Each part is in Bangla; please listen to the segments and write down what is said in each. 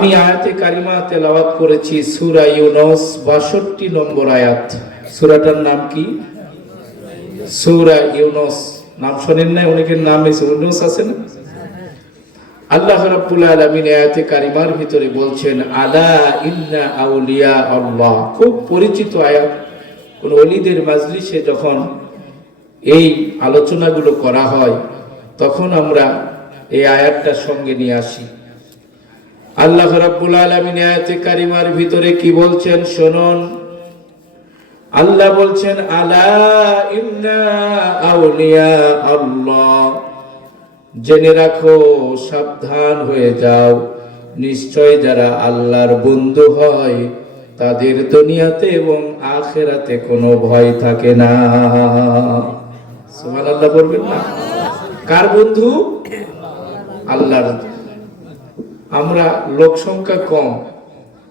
আমি আয়াতে কারিমা তেলাওয়াত করেছি সূরা ইউনূস ৬২ নম্বর আয়াত। সূরাটার নাম কি? সূরা ইউনূস। নাম শুনেন না? অনেকের নাম ইউনূস আছে না? আল্লাহ রাব্বুল আলামিন আয়াতে কারিমার ভিতরে বলছেন আলা ইন্না আউলিয়া আল্লাহ। খুব পরিচিত আয়াত। কোন ওলিদের মাজলিসে যখন এই আলোচনাগুলো করা হয় তখন আমরা এই আয়াতটা সঙ্গে নিয়ে আসি। আল্লাহ রাব্বুল আলামিন আয়াতে কারিমার ভিতরে কি বলছেন শুনুন। আল্লাহ বলছেন আলা ইন্না আউলিয়া আল্লাহ, জেনে রাখো, সাবধান হয়ে যাও, নিশ্চয় যারা আল্লাহর বন্ধু হয় তাদের দুনিয়াতে এবং আখিরাতে কোনো ভয় থাকে না। সুবহানাল্লাহ বলবেন না? কার বন্ধু? আল্লাহর। আমরা লোক সংখ্যা কম,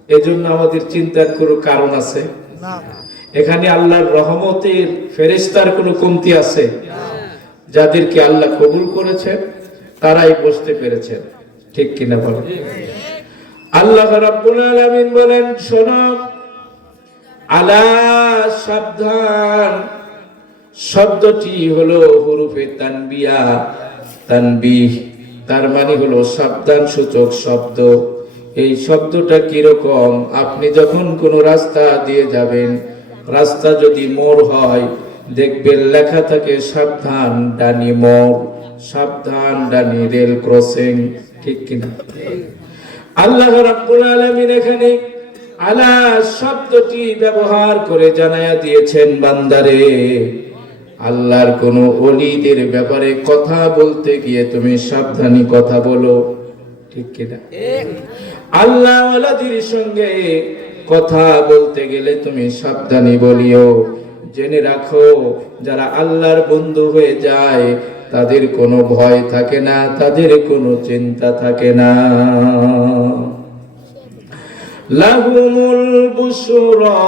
এজন্য আমাদের চিন্তার কোনো কারণ আছে? এখানে আল্লাহর রহমতের ফেরেশতার কোনো কমতি আছে? যাদেরকে আল্লাহ কবুল করেছেন তারাই বুঝতে পেরেছেন, ঠিক কিনা বলেন? আল্লাহ রাব্বুল আলামিন বলেন শোনো, আলা, সাবধান শব্দটি হলো হুরুফে তানবিয়া, তানবিহ, তার মানে হলো সাবধান সূচক শব্দ। এই শব্দটা কিরকম? আপনি যখন কোনো রাস্তা দিয়ে যাবেন, রাস্তা যদি মোড় হয় দেখবেন লেখা থাকে সাবধান ডানি মোড়, সাবধান ডানি রেল ক্রসিং, ঠিক কিনা? আল্লাহ রাব্বুল আলামিন এখানে আলা শব্দটি ব্যবহার করে জানায়া দিয়েছেন বান্দারে, আল্লাহর কোন ওলিদের ব্যাপারে কথা বলতে গিয়ে তুমি সাবধানী কথা বলো, ঠিক কিনা? আল্লাহ ওয়ালাদের সঙ্গে কথা বলতে গেলে তুমি সাবধানী বলিও। জেনে রাখো, যারা আল্লাহর বন্ধু হয়ে যায় তাদের কোনো ভয় থাকে না, তাদের কোনো চিন্তা থাকে না। লাহুমুল বুশরা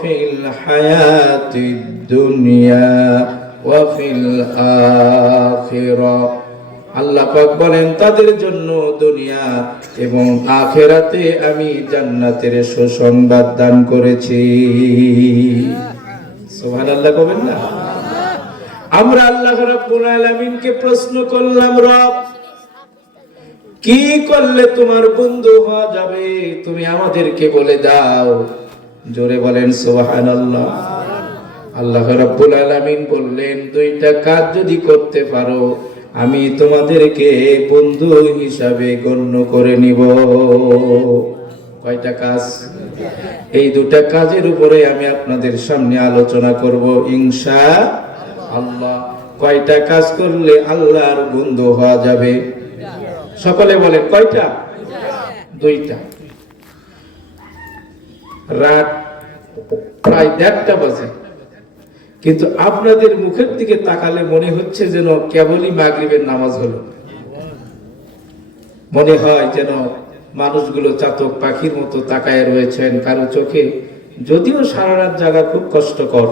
ফিল হায়াতিদ দুনিয়া ওয়া ফিল আখিরাহ। আল্লাহ পাক বলেন তাদের জন্য দুনিয়া এবং আখিরাতে আমি জান্নাতের সুসংবাদ দান করেছি। সুবহানাল্লাহ বলেন না? আমরা আল্লাহ রাব্বুল আলামিনকে প্রশ্ন করলাম, রব কি করলে তোমার বন্ধু হওয়া যাবে? তুমি আমাদেরকে বলে দাও। জোরে বলেন সুবহানাল্লাহ। আল্লাহ রাব্বুল আলামিন বললেন, দুইটা কাজ যদি করতে পারো আমি তোমাদেরকে বন্ধু হিসাবে গণ্য করে নিব। কয়টা কাজ? এই দুটা কাজের উপরে আমি আপনাদের সামনে আলোচনা করব ইনশাআল্লাহ। কয়টা কাজ করলে আল্লাহর বন্ধু হওয়া যাবে? সকলে বলেন কয়টা? দুইটা। রাত প্রায় 1:30 বাজে, কিন্তু আপনাদের মুখের দিকে তাকালে মনে হচ্ছে যেন কেবলই মাগরিবের নামাজ হলো। মনে হয় যেন মানুষগুলো চাতক পাখির মতো তাকায় রয়েছেন কারো চোখে। যদিও সারা রাত জাগা খুব কষ্টকর,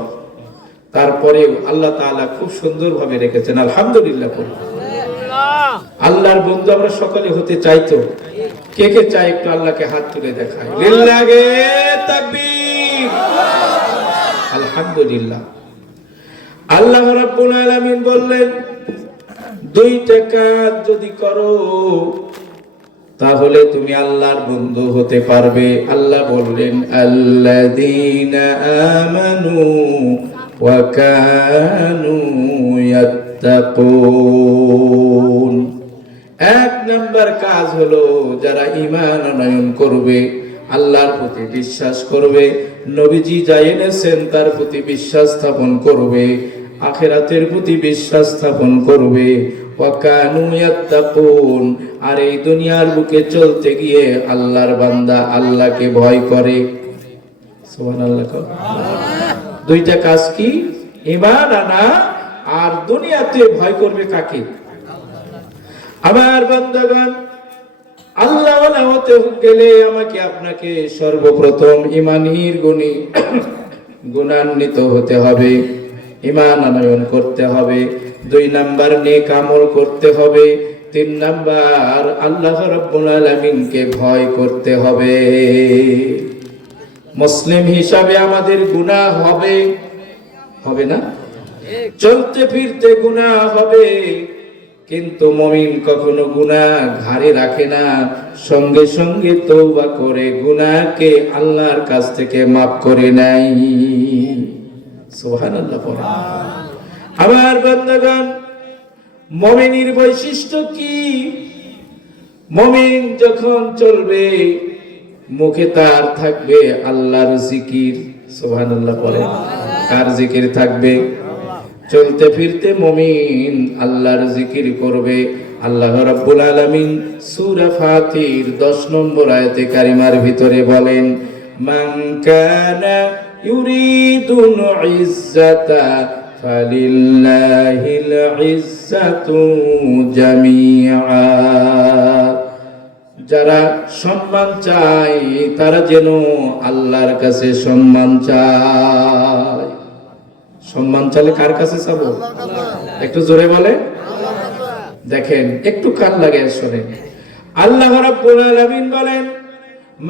তারপরেও আল্লাহ তাআলা খুব সুন্দরভাবে রেখেছেন, আলহামদুলিল্লাহ। আল্লাহর বন্ধু আমরা সকলে হতে চাইতো। কে কে চায় একটু আল্লাহকে হাত তুলে দেখায়? লিল্লাহি তাকবীর, আলহামদুলিল্লাহ। আল্লাহ রাব্বুল আলামিন বললেন, দুইটা কাজ যদি করো তাহলে তুমি আল্লাহর বন্ধু হতে পারবে। আল্লাহ বললেন, আল্লাযীনা আমানু ওয়া কানু ইয়াত্তাকুন। এক নাম্বার কাজ হলো যারা ঈমান আনয়ন করবে, আল্লাহর প্রতি বিশ্বাস করবে, নবীজি যা এনেছেন তার প্রতি বিশ্বাস স্থাপন করবে, আখিরাতের প্রতি বিশ্বাস স্থাপন করবে। ওয়া কানু ইয়াত্তাকুন, আর এই দুনিয়ার বুকে চলতে গিয়ে আল্লাহর বান্দা আল্লাহকে ভয় করে। সুবহানাল্লাহ। দুইটা কাজ কি? ঈমান আনা আর দুনিয়াতে ভয় করবে কাকে? আমার বান্দাগণ, আল্লাহ ওয়ালা হতে গেলে আমাকে আপনাকে সর্বপ্রথম ঈমানের গুণান্বিত হতে হবে, ঈমান আনয়ন করতে হবে। 2 নাম্বার নেক আমল করতে হবে। তিন নাম্বার, আল্লাহ রাব্বুল আলামিনকে ভয় করতে হবে। মুসলিম হিসাবে আমাদের গুনাহ হবে, হবে না? চলতে ফিরতে গুনাহ হবে, কিন্তু মুমিন কখনো গুনাহ ঘাড়ে রাখে না, সঙ্গে সঙ্গে তওবা করে গুনাহকে আল্লাহর কাছ থেকে মাফ করে নেয়। সুবহানাল্লাহ পড়ে। আমার বান্দাগণ, মুমিনের বৈশিষ্ট্য কি? মুমিন যখন চলবে মুখে তার থাকবে আল্লাহর জিকির। সুবহানাল্লাহ পড়ে। কার জিকির থাকবে? চলতে ফিরতে মুমিন আল্লাহর জিকির করবে। আল্লাহ রাব্বুল আলামিন সূরা ফাতির 10 নম্বর আয়াতে কারিমার ভিতরে বলেন, মান কানা ইউরিদুল ইজ্জাতা ফালিল্লাহিল ইজ্জাতু জামিআ। যারা সম্মান চায় তারা যেন আল্লাহর কাছে সম্মান চায়। সম্মান চাইলে কার কাছে চাবো? একটু জোরে বলে। দেখেন, একটু কান লাগিয়ে শোনেন। আল্লাহ রাব্বুল আলামিন বলেন,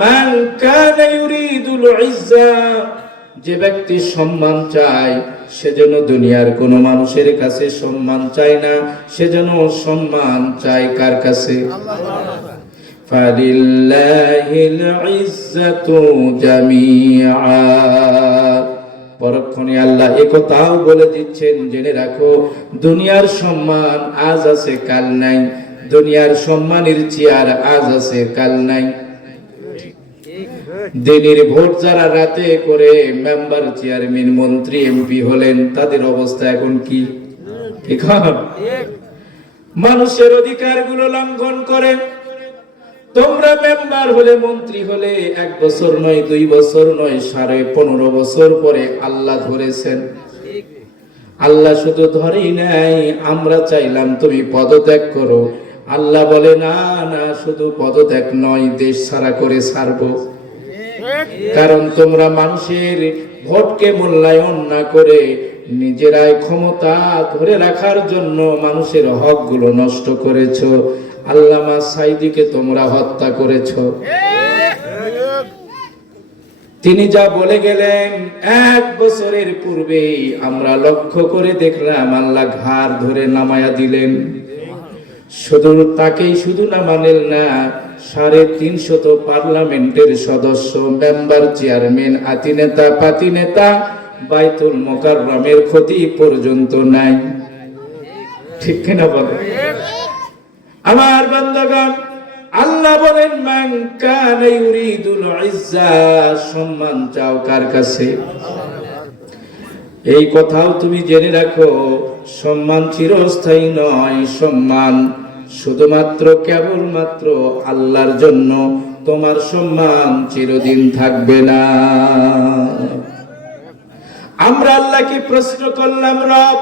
মান কানা ইউরিদুল ইজ্জা, যে ব্যক্তি সম্মান চায় সে যেন দুনিয়ার কোন মানুষের কাছে সম্মান চায় না, সে যেন সম্মান চায় কার কাছে? ফালিল্লাহিল ইজ্জাতু জামিআ। পরক্ষণে আল্লাহ একথাও বলে দিচ্ছেন, জেনে রাখো দুনিয়ার সম্মান আজ আছে কাল নাই, দুনিয়ার সম্মানের চেয়ার আজ আছে কাল নাই। দিনের ভোট যারা রাতে করে মেম্বার, চেয়ারম্যান, মন্ত্রী, এমপি হলেন, তাদের অবস্থা এখন কি? এখন মানুষের অধিকারগুলো লঙ্ঘন করে। তোমরা মেম্বার হলে, মন্ত্রী হলে 1 বছর নয়, 2 বছর নয়, 15.5 বছর পরে আল্লাহ ধরেছেন। আল্লাহ শুধু ধরেই নাই, আমরা চাইলাম তুমি পদত্যাগ করো, আল্লাহ বলে না না, শুধু পদত্যাগ নয়, দেশ ছাড়া করে ছাড়বো। কারণ তোমরা মানুষের ভোটকে মূল্যায়ন না করে নিজেরাই ক্ষমতা ধরে রাখার জন্য মানুষের হকগুলো নষ্ট করেছো। আল্লামা সাইদিকে তোমরা হত্যা করেছো। তিনি যা বলে গেলেন 1 বছরের পূর্বেই আমরা লক্ষ্য করে দেখলাম, আল্লাহ ঘাড় ধরে নামায়া দিলেন। শুধু তাকেই শুধু নামালেন না, 350 পার্লামেন্টের সদস্য, মেম্বার, চেয়ারম্যান, আতি নেতা, পাতি নেতা, বাইতুল মুকাররমের ক্ষতি পর্যন্ত নাই। ঠিক কিনা বলে? আমার বান্দাগণ, আল্লাহ বলেন, মান কানা ইউরিদুল ইজ্জা, সম্মান চাও কার কাছে? এই কথাও তুমি জেনে রাখো, সম্মান চিরস্থায়ী নয়, সম্মান শুধুমাত্র কেবলমাত্র আল্লাহর জন্য। তোমার সম্মান চিরদিন থাকবে না। আমরা আল্লাহকে প্রশ্ন করলাম, রব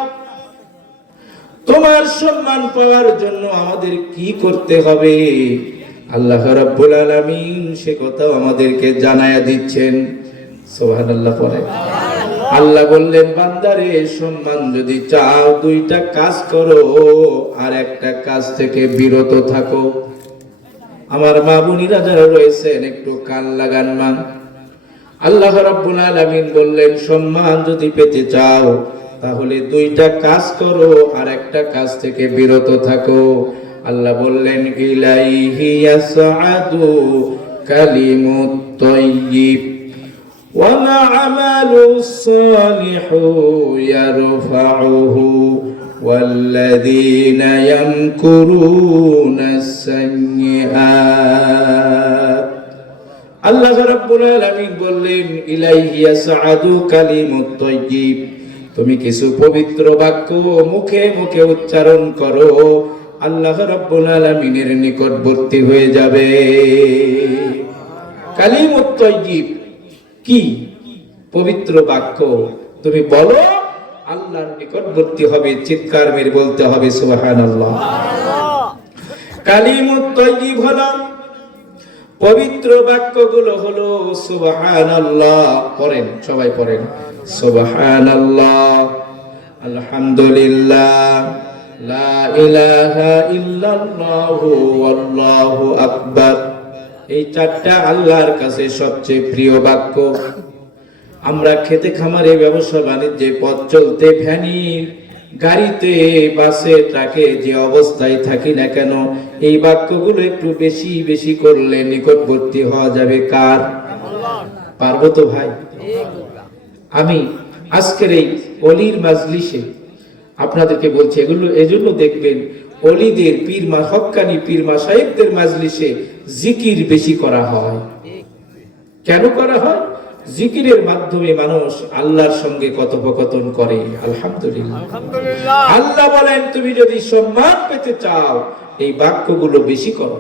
তোমার সম্মান পাওয়ার জন্য আমাদের কি করতে হবে? আল্লাহ রাব্বুল আলামিন সে কথাও আমাদেরকে জানায়া দিচ্ছেন। সুবহানাল্লাহ পড়ে। আল্লাহ বললেন, বান্দারে সম্মান যদি চাও 2টা কাজ করো, আর একটা কাজ থেকে বিরত থাকো। আমার মা বোনেরা যারা রয়েছেন একটু কান লাগান মা। আল্লাহ রাব্বুল আলামিন বললেন, সম্মান যদি পেতে চাও তাহলে 2টা কাজ করো, আর একটা কাজ থেকে বিরত থাকো। আল্লাহ বললেন, ইলাইহি ইয়াসআদু কালিমুত তাইয়্যিব ওয়াল আমালুস সালিহু ইয়ারফাউহু ওয়াল্লাযীনা ইয়ামকুরুনাস সাইয়্যাত। আল্লাহ রাব্বুল আলামিন বললেন, ইলাইহি ইয়াসআদু কালিমুত তাইয়্যিব, তুমি কিছু পবিত্র বাক্য মুখে মুখে উচ্চারণ করো, আল্লাহ রাব্বুল আলামিনের নিকটবর্তী হয়ে যাবে। কালিমুত তাইয়্যিব কি? পবিত্র বাক্য তুমি বলো, আল্লাহর নিকটবর্তী হবে। চিৎকার মেরে বলতে হবে সুবহানাল্লাহ। কালিমুত তাইয়্যিব হলো, পবিত্র বাক্যগুলো হলো সুবহানাল্লাহ। পড়েন, সবাই পড়েন, সুবহানাল্লাহ, আলহামদুলিল্লাহ, লা ইলাহা ইল্লাল্লাহু আল্লাহু আকবার। এই চারটা আল্লাহর কাছে সবচেয়ে প্রিয় বাক্য। আমরা খেতে খামারে, ব্যবসা বাণিজ্যে, পথ চলতে, ভ্যানি, গাড়িতে, বাসে, ট্রাকে যে অবস্থায় থাকি না কেন, এই বাক্যগুলো একটু বেশি বেশি করলে নিকটবর্তী হওয়া যাবে কার? পারবো তো ভাই? আমি আজকের এই অলির মাজলিসে আপনাদেরকে বলছি, এগুলো এজন্য দেখবেন অলিদের, হক্কানি পীর মাশায়েখদের মাজলিসে জিকির বেশি করা হয়। কেন করা হয়? জিকিরের মাধ্যমে মানুষ আল্লাহর সঙ্গে কথোপকথন করে। আলহামদুলিল্লাহ। আল্লাহ বলেন, তুমি যদি সম্মান পেতে চাও এই বাক্যগুলো বেশি করো।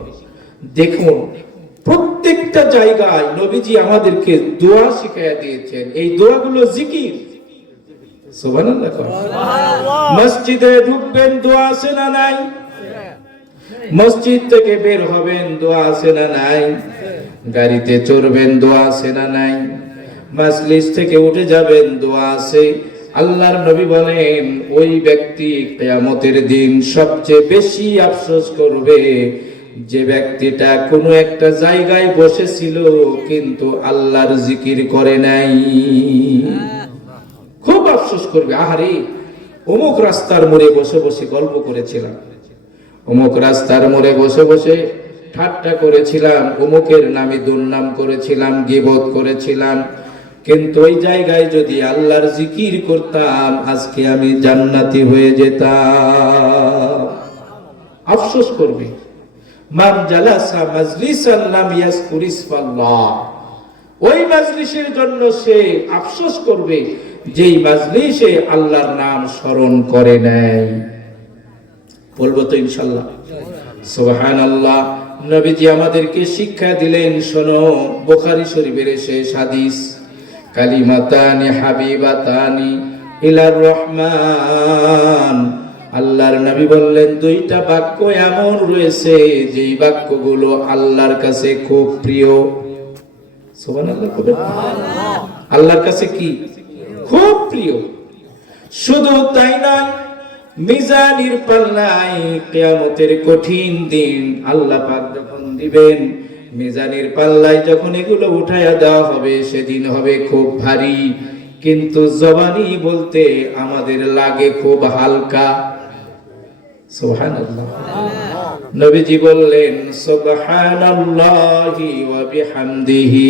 দেখুন, প্রত্যেকটা জায়গায় নবীজি আমাদেরকে দোয়া শিখাইয়া দিয়েছেন। এই দোয়াগুলো জিকির। সুবহানাল্লাহ। মসজিদে ঢুকবেন, দোয়া আছে না নাই? মসজিদ থেকে বের হবেন, দোয়া আছে না নাই? গাড়িতে চড়বেন, দোয়া আছে না নাই? মাজলিস থেকে উঠে যাবেন, দোয়া আছে। আল্লাহর নবী বলেন, ওই ব্যক্তি কিয়ামতের দিন সবচেয়ে বেশি আফসোস করবে যে ব্যক্তিটা কোনো একটা জায়গায় বসেছিল কিন্তু আল্লাহর জিকির করে নাই। খুব আফসোস করবে, আহারে অমুক রাস্তার মোড়ে বসে বসে গল্প করেছিলাম, অমুক রাস্তার মোড়ে বসে বসে ঠাট্টা করেছিলাম, অমুকের নামে দুর্নাম করেছিলাম, গীবত করেছিলাম, কিন্তু ওই জায়গায় যদি আল্লাহর জিকির করতাম আজকে আমি জান্নাতি হয়ে যেতাম। আফসোস করবে। মান জালাসা মাজলিসান লাম ইয়াজকুর ইসমাল্লাহ, ওই মাজলিসের জন্য সে আফসোস করবে যেই মাজলিসে আল্লাহর নাম স্মরণ করে নাই। বলবো তো ইনশাআল্লাহ? সুবহানাল্লাহ। নবীজি আমাদেরকে শিক্ষা দিলেন, শোনো, বুখারী শরীফের শেষ হাদিস, কালিমাতানি হাবিবাতানি ইলার রহমান। আল্লাহর নবী বললেন, দুইটা বাক্য এমন রয়েছে যেই বাক্যগুলো আল্লাহর কাছে খুব প্রিয়। সুবহানাল্লাহ। আল্লাহর কাছে কি? খুব প্রিয়। শুধু তাই নয়, মিজানের পাল্লায় কিয়ামতের কঠিন দিন আল্লাহ পাক যখন দিবেন, মিজানের পাল্লায় যখন এগুলো উঠায়া দেওয়া হবে, সেদিন হবে খুব ভারী, কিন্তু জবানি বলতে আমাদের লাগে খুব হালকা। সুবহানাল্লাহ। নবীজি বললেন, সুবহানাল্লাহি ওয়া বিহামদিহি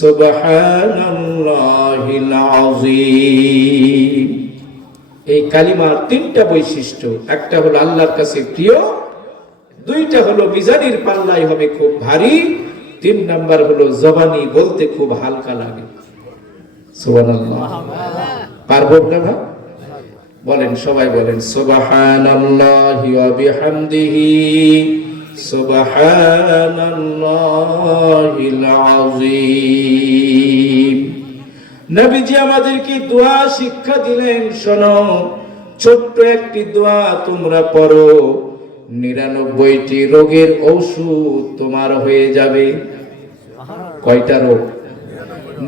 সুবহানাল্লাহিল আযীম। এই কালিমার তিনটা বৈশিষ্ট্য, একটা হলো আল্লাহর কাছে প্রিয়, দুইটা হলো মিজানের পাল্লায় হবে খুব ভারী, তিন নাম্বার হলো জবানি বলতে খুব হালকা লাগে। সুবহানাল্লাহ। পারবো না ভাই? বলেন, সবাই বলেন, সুবহানাল্লাহি ওয়া বিহামদিহি সুবহানাল্লাহিল আযীম। নবীজি আমাদেরকে দোয়া শিক্ষা দিলেন, শোনো, ছোট্ট একটি দোয়া তোমরা পড়ো, 99টি রোগের ঔষধ তোমার হয়ে যাবে। কয়টা রোগ?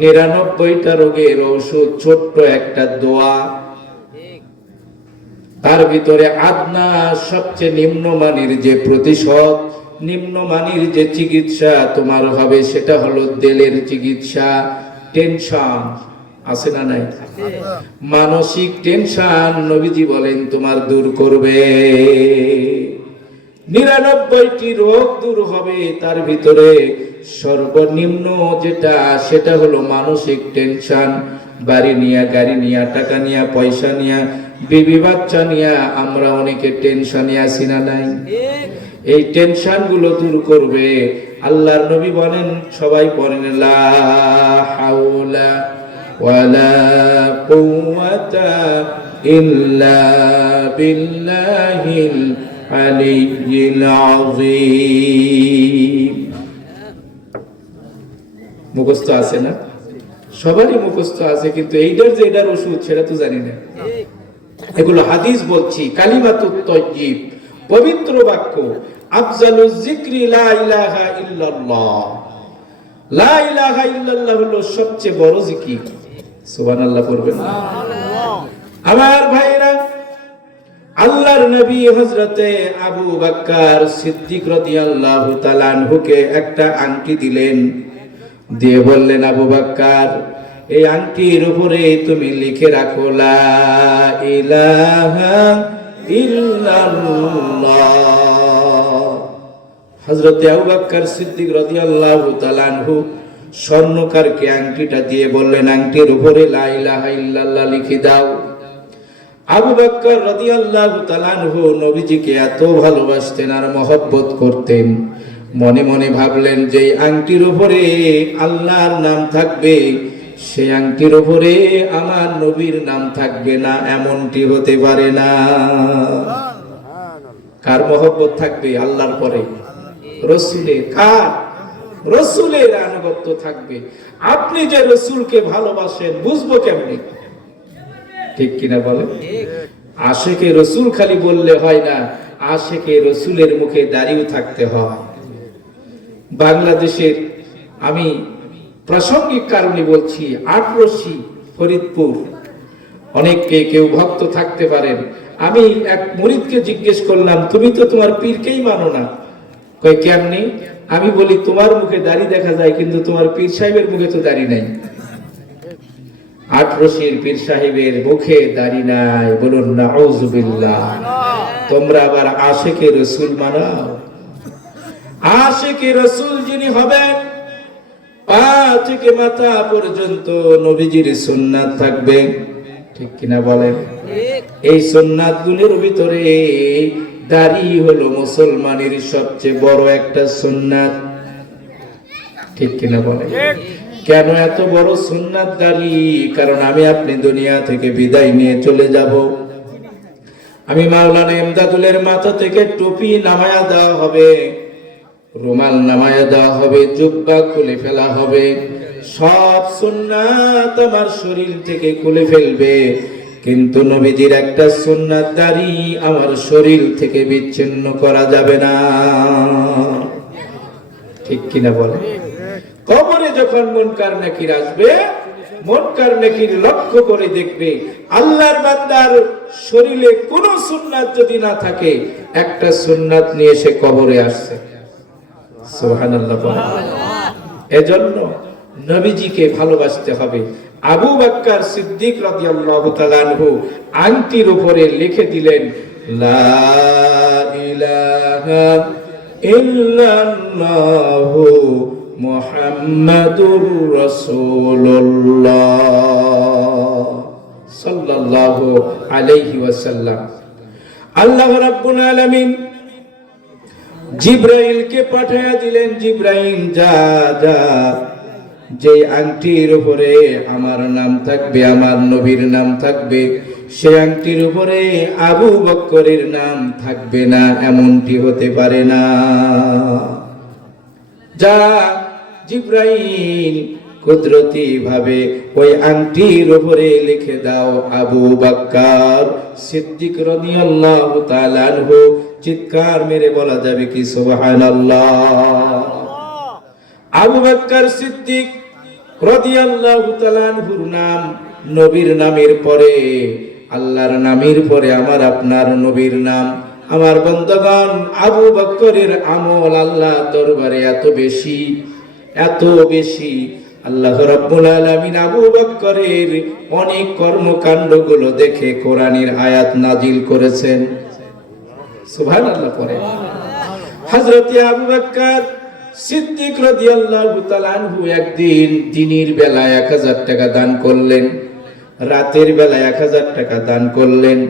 99টা রোগের ঔষধ ছোট্ট একটা দোয়া। তার ভিতরে আদনা, সবচেয়ে নিম্নমানের যে প্রতিশোধ, নিম্নমানের যে চিকিৎসা তোমার হবে, সেটা হলো দিলের চিকিৎসা। টেনশন আছে না নাই? মানসিক টেনশন নবীজি বলেন তোমার দূর করবে। 99টি রোগ দূর হবে, তার ভিতরে সর্বনিম্ন যেটা, সেটা হলো মানসিক টেনশন। বাড়ি নিয়া, গাড়ি নিয়া, টাকা নিয়া, পয়সা নিয়া, বিবি বাচ্চা নিয়া আমরা অনেকে টেনশনে আছি না নাই? এই টেনশন গুলো দূর করবে। আল্লাহর নবী বলেন, সবাই পড়েন, লা হাওলা ওয়ালা কুওয়াতা ইল্লা বিল্লাহিল আলিয়্যিল আযীম। মুখস্থ আছে না? সবারই মুখস্থ আছে, কিন্তু এইটার যে এটার ওষুধ সেটা তো জানি না। এগুলো হাদিস বলছি, কালিমাতুত তাইয়্যিব, পবিত্র বাক্য। আফজালুজ যিকরি লা ইলাহা ইল্লাল্লাহ। লা ইলাহা ইল্লাল্লাহ হলো সবচেয়ে বড় জিকির। সুবহানাল্লাহ পড়বেন। আমার ভাইরা, আল্লাহর নবী হযরতে আবু বকর সিদ্দিক রাদিয়াল্লাহু তাআলা আনহুকে একটা আংটি দিলেন, দিয়ে বললেন, আবু বকর, এই আংটির উপরে তুমি লিখে রাখো লা ইলাহা ইল্লাল্লাহ। হযরতে আবু বকর সিদ্দিক রাদিয়াল্লাহু তাআলা আনহু স্বর্ণকারকে আংটিটা দিয়ে বললেন, আংটির উপরে লা ইলাহা ইল্লাল্লাহ লিখে দাও। আবু বকর রাদিয়াল্লাহু তাআলা আনহু নবীজিকে এত ভালোবাসতেন আর মহব্বত করতেন, মনে মনে ভাবলেন যে আংটির উপরে আল্লাহর নাম থাকবে, সেই আংটির উপরে আমার নবীর নাম থাকবে না, এমনটি হতে পারে না। কার মহব্বত থাকবে আল্লাহর পরে? রাসূলের। কার? রাসূলের আনুগত্য থাকবে। আপনি যে রাসূলকে ভালোবাসেন বুঝবো কেমনে? ঠিক কিনা বলে? আশিকে রাসূল খালি বললে হয় না, আশিকে রাসূলের মুখে দাঁড়িয়ে থাকতে হয়। বাংলাদেশের, আমি প্রাসঙ্গিক কারণে বলছি, আটরশি ফরিদপুর, অনেকে কেউ ভক্ত থাকতে পারেন। আমি এক মুরিদকে জিজ্ঞেস করলাম, তুমি তো তোমার পীরকেই মানো না। কয় কেমনি? আমি বলি, তোমার মুখে দাড়ি দেখা যায় কিন্তু তোমার পীর সাহেবের মুখে তো দাড়ি নাই। আটরশির পীর সাহেবের মুখে দাড়ি নাই, বলুন নাউযুবিল্লাহ। তোমরা আবার আশিকে রাসূল মানাও। আশিকে রাসূল যিনি হবেন, পা থেকে মাথা পর্যন্ত নবীজির সুন্নাত থাকবে। ঠিক কিনা বলেন? এই সুন্নাত গুলির ভিতরে দাড়ি হলো মুসলমানের সবচেয়ে বড় একটা সুন্নাত। ঠিক কিনা বলেন? কেন এত বড় সুন্নাত দাড়ি? কারণ আমি আপনি দুনিয়া থেকে বিদায় নিয়ে চলে যাব। আমি মাওলানা ইমদাদুলের মাথা থেকে টুপি নামায়া দেওয়া হবে, রুমাল নামায়া দেওয়া হবে, জুব্বা খুলে ফেলা হবে, সব সুন্নাত আমার শরীর থেকে খুলে ফেলবে, কিন্তু নবীজির একটা সুন্নাত দাড়ি আমার শরীর থেকে বিচ্ছিন্ন করা যাবে না। ঠিক কিনা বলে? কবরে যখন মুনকার নাকির আসবে, মুনকার নাকির লক্ষ্য করে দেখবে আল্লাহর বান্দার শরীরে কোনো সুন্নাত যদি না থাকে, একটা সুন্নাত নিয়ে সে কবরে আসছে। সুবহানাল্লাহ বলেন। এজন্য নবীজিকে ভালোবাসতে হবে। আবু বকর সিদ্দিক রাদিয়াল্লাহু তাআলা আনহু আংটির উপরে লিখে দিলেন, লা ইলাহা ইল্লাল্লাহু মুহাম্মাদুর রাসূলুল্লাহ সাল্লাল্লাহু আলাইহি ওয়াসাল্লাম। আল্লাহ রাব্বুল আলামিন জিবরাইলকে পাঠিয়ে দিলেন, জিবরাইল যা যা, যে আংটির উপরে আমার নাম থাকবে, আমার নবীর নাম থাকবে, সেই আংটির উপরে আবু বকরের নাম থাকবে না, এমনটি হতে পারে না। যা জিবরাইল কুদরতি ভাবে ওই আংটির উপরে লিখে দাও আবু বকর সিদ্দিক রাদিয়াল্লাহু তাআলা আনহু। চিৎকার মেরে বলা যাবে কি সুবহানাল্লাহ? আবু বকর সিদ্দিক রাদিয়াল্লাহু তাআলা আনহুর নাম নবীর নামের পরে, আল্লাহর নামের পরে আমার আপনার নবীর নাম। আমার বন্ধুগণ, আবু বকরের আমল আল্লাহ দরবারে এত বেশি, এত বেশি, আল্লাহ রাব্বুল আলামিন আবু বকরের অনেক কর্মকাণ্ডগুলো দেখে কোরআনের আয়াত নাজিল করেছেন। সুবহানাল্লাহ পড়ে। হযরত আবু বকর সিদ্দিক রাদিয়াল্লাহু তাআলা আনহু একদিন দিনের বেলা 1000 টাকা দান করলেন, রাতের বেলা 1000 টাকা দান করলেন।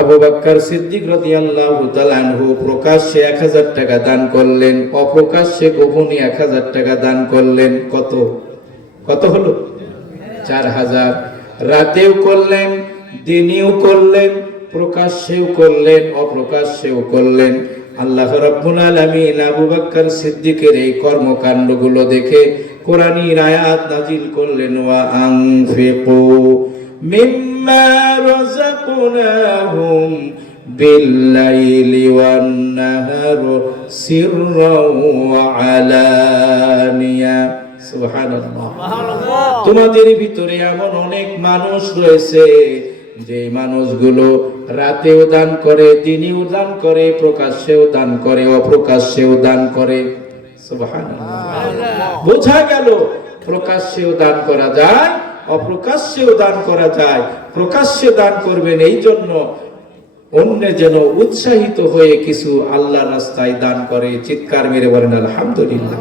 আবু বকর সিদ্দিক রাদিয়াল্লাহু তাআলা আনহু প্রকাশ্যে 1000 টাকা দান করলেন, অপ্রকাশ্যে গোপনে 1000 টাকা দান করলেন। কত কত হলো? 4000। রাতেও করলেন, দিনেও করলেন, প্রকাশ্যেও করলেন, অপ্রকাশ্যেও করলেন। আল্লাহ রাব্বুল আলামিন আবু বকর সিদ্দিকের এই কর্মকাণ্ডগুলো দেখে কোরআনের আয়াত নাজিল করলেন, ওয়া আনফিকু মিম্মা রাযাকনাহুম বিল্লাইলি ওয়ান নাহারি সিররাও ওয়া আলানিয়া। সুবহানাল্লাহ। তোমাদের ভিতরে এমন অনেক মানুষ রয়েছে যে মানুষগুলো রাতেও দান করে, দিনেও দান করে, প্রকাশ্যেও দান করে, অপ্রকাশ্যেও দান করে। সুবহানাল্লাহ। বোঝা গেল প্রকাশ্যেও দান করা যায়, অপ্রকাশ্যেও দান করা যায়। প্রকাশ্যে দান করবেন এই জন্য অন্য যেন উৎসাহিত হয়ে কিছু আল্লাহর রাস্তায় দান করে। চিৎকার মেরে বলেন আলহামদুলিল্লাহ।